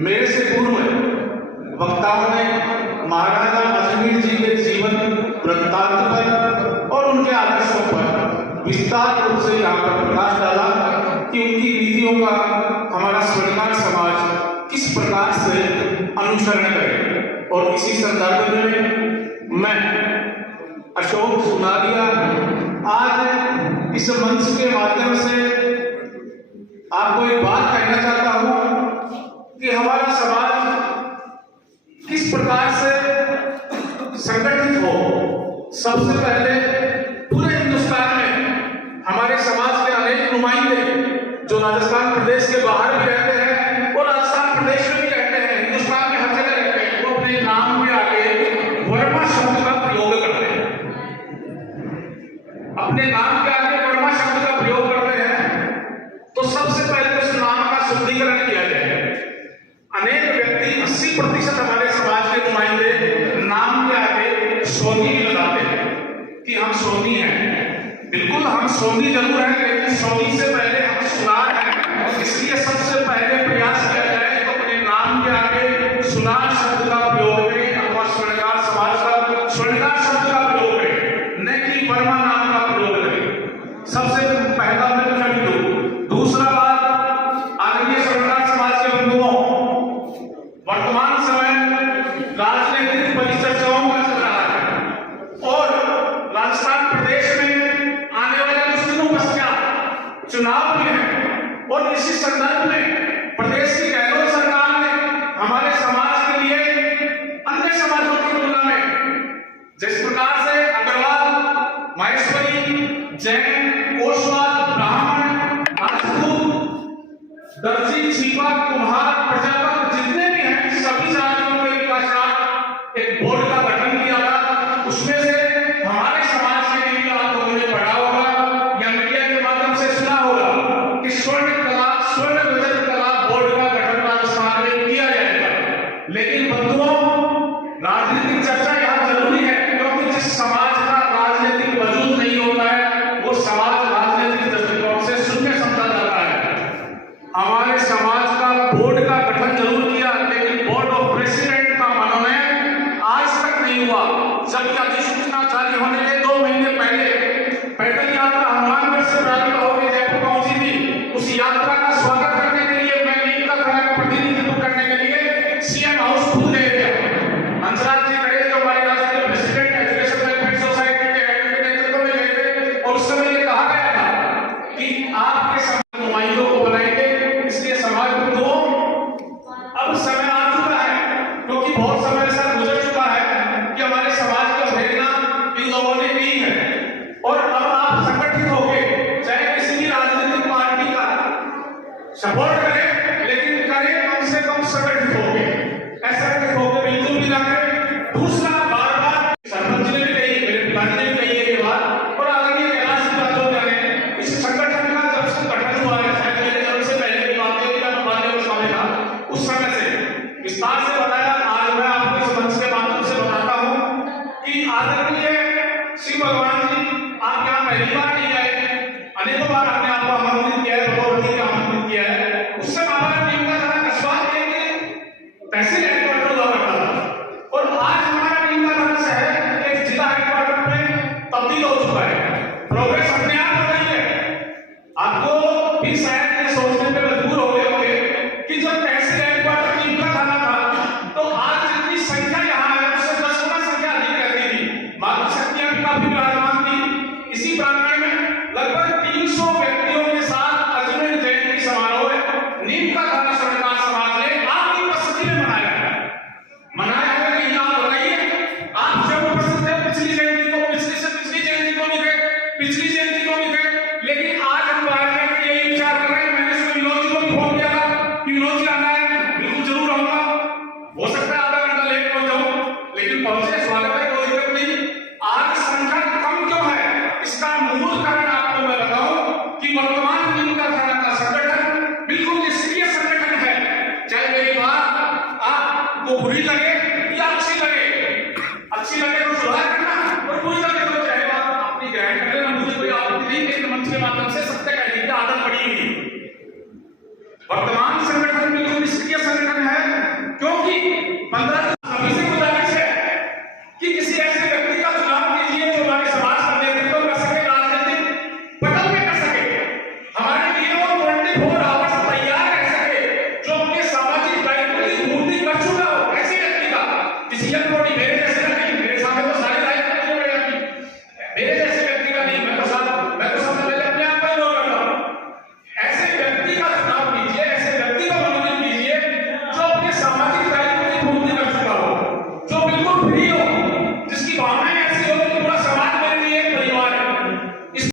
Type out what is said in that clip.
मेरे से पूर्व वक्ताओं ने महाराजा अजमेर जी के जीवन वृत्तांत पर और उनके आदर्शों पर विस्तार रूप से यहाँ पर प्रकाश डाला कि उनकी नीतियों का हमारा स्वर्णिकार समाज किस प्रकार से अनुसरण करे। और इसी संदर्भ में मैं अशोक सुनारिया आज इस मंच के माध्यम से आपको एक बात कहना चाहता हूं कि हमारा समाज किस प्रकार से संगठित हो। सबसे पहले पूरे हिंदुस्तान में हमारे समाज के अनेक नुमाइंदे जो राजस्थान प्रदेश के बाहर भी रहते हैं और राजस्थान प्रदेश में भी रहते हैं, हिंदुस्तान में हर जगह रहते हैं, वो अपने नाम के आगे वर्मा शब्द का प्रयोग करते हैं। अपने नाम के आगे वर्मा शब्द का प्रयोग करते हैं तो सबसे पहले उस नाम का शुद्धिकरण किया जाए। अनेक व्यक्ति 80% हमारे समाज के नुमाइंदे नाम के आगे सोनी लगाते हैं कि हम सोनी हैं। बिल्कुल हम सोनी जरूर हैं, लेकिन सोनी से पहले हम सुनार हैं। इसलिए सबसे पहले प्रयास किया जाए तो अपने नाम के आगे सुनार शब्द का प्रयोग करें अथवा स्वर्णिकार समाज का स्वर्णिकार शब्द का प्रयोग करें, न कि वर्मा नाम का प्रयोग करें। सबसे पहला मैं कह दूं। दूसरा बात, आदरणीय स्वर्णिकार समाज के बंधुओं, वर्तमान समय राजनीतिक परिचर्चाओं का चल रहा है और राजस्थान प्रदेश में आने वाले कुछ दिनों पश्चात चुनाव भी है और इसी संदर्भ में प्रदेश की गहलोत सरकार ने हमारे समाज के लिए अन्य समाजों की तुलना में जिस प्रकार से अग्रवाल, माहेश्वरी, जैन, ओसवाल, ब्राह्मण, राजपूत, दर्जी, छिपा, कुम्हार, प्रजापत जितने भी हैं सभी जातियों के विकासार्थ एक बोर्ड का गठन किया था। उसमें से हमारे समाज के लिए आप लोगों ने पढ़ा होगा या मीडिया के माध्यम से सुना होगा कि स्वर्ण विजय कला बोर्ड का गठन राजस्थान में किया जाएगा। लेकिन बंधुओं, राजनीतिक चर्चा यहाँ जरूरी है क्योंकि जिस समाज का राजनीतिक वजूद नहीं होता है वो समाज राजनीतिक दृष्टिकोण से शून्य समझा जाता है। हमारे समाज का बोर्ड का गठन जरूर किया, लेकिन बोर्ड ऑफ प्रेसिडेंट का मनोनयन आज तक नहीं हुआ। जब अधिसूचना जारी होने के 2 महीने पहले पैदल यात्रा हनुमानगढ़ से प्रारंभ होकर जयपुर पहुंची थी। उस यात्रा का स्वागत करने के लिए मैं नीमका थाना का प्रतिनिधित्व करने के लिए सीएम हाउस खुद गए थे। हंसराज जी खड़े जो हमारे राज्य के प्रेसिडेंट एजुकेशन वेलफेयर सोसाइटी के हेड के नेतृत्व में गए थे और उस समय ये कहा गया था कि आपके समाज नुमाइंदों को बनाएंगे। इसलिए समाज बंधुओं, अब समय आ चुका है क्योंकि बहुत समय ऐसा गुजर चुका है कि हमारे समाज का भेदना इन लोगों ने की है और अब आप संगठित होके चाहे किसी भी राजनीतिक पार्टी का सपोर्ट करें, लेकिन करें कम से कम संगठित होके। असंगठित होके बिल्कुल भी ना करें। दूसरा, बार बार सरपंच ने भी कही, मेरे पिताजी ने भी कही है ये बात और आगे कैलाश की बातों में इस संगठन का जब से गठन हुआ है, शायद मेरे जन्म से पहले की बात है या बाल्य समय था, उस समय से विस्तार से बताया। आज मैं आपको इस मंच के माध्यम से बताता हूं कि आदरणीय श्री भगवान जी आप यहाँ पहली बार नहीं आए, अनेकों बार हमने आपको आमंत्रित किया है, भगवती का आमंत्रित किया है। उससे हमारा नीमका थाना कस्बा के तहसील हेडक्वार्टर हुआ करता था और आज हमारा नीमका थाना शहर एक जिला हेडक्वार्टर में तब्दील हो चुका है। प्रोग्रेस अपने आप हो रही है। आपको भी शायद ये सोचने पे मजबूर हो गए होंगे कि जब तहसील हेडक्वार्टर नीमका थाना था तो आज जितनी संख्या यहाँ है उससे 10 गुना संख्या अधिक रहती थी। मातृ शक्तियां भी काफी विराजमान थी। इसी प्रांगण में लगभग 300 व्यक्तियों के साथ अजमेर जयंती समारोह नीमका थाना स्वर्णिकार समाज ने आपकी उपस्थिति में मनाया है। कहीं आप बताइए, आप जब उपस्थित थे पिछली जयंती को, पिछली जयंती को भी थे, पिछली जयंती को भी थे, लेकिन आज हम बाहर जाकर यही विचार कर रहे हैं। मैंने सुबह विनोद जी को भी फोन किया था कि विनोद जी आना है, बिल्कुल जरूर आऊंगा। हो सकता है आधा घंटा लेट पहुंच जाऊं, लेकिन पहुंचे, स्वागत है, कोई दिक्कत नहीं। आज संख्या कम क्यों है, इसका मूल कारण आपको मैं बताऊं कि वर्तमान नीमका थाना का संगठन बिल्कुल निष्क्रिय संगठन है। चाहे मेरी बात आपको बुरी लगे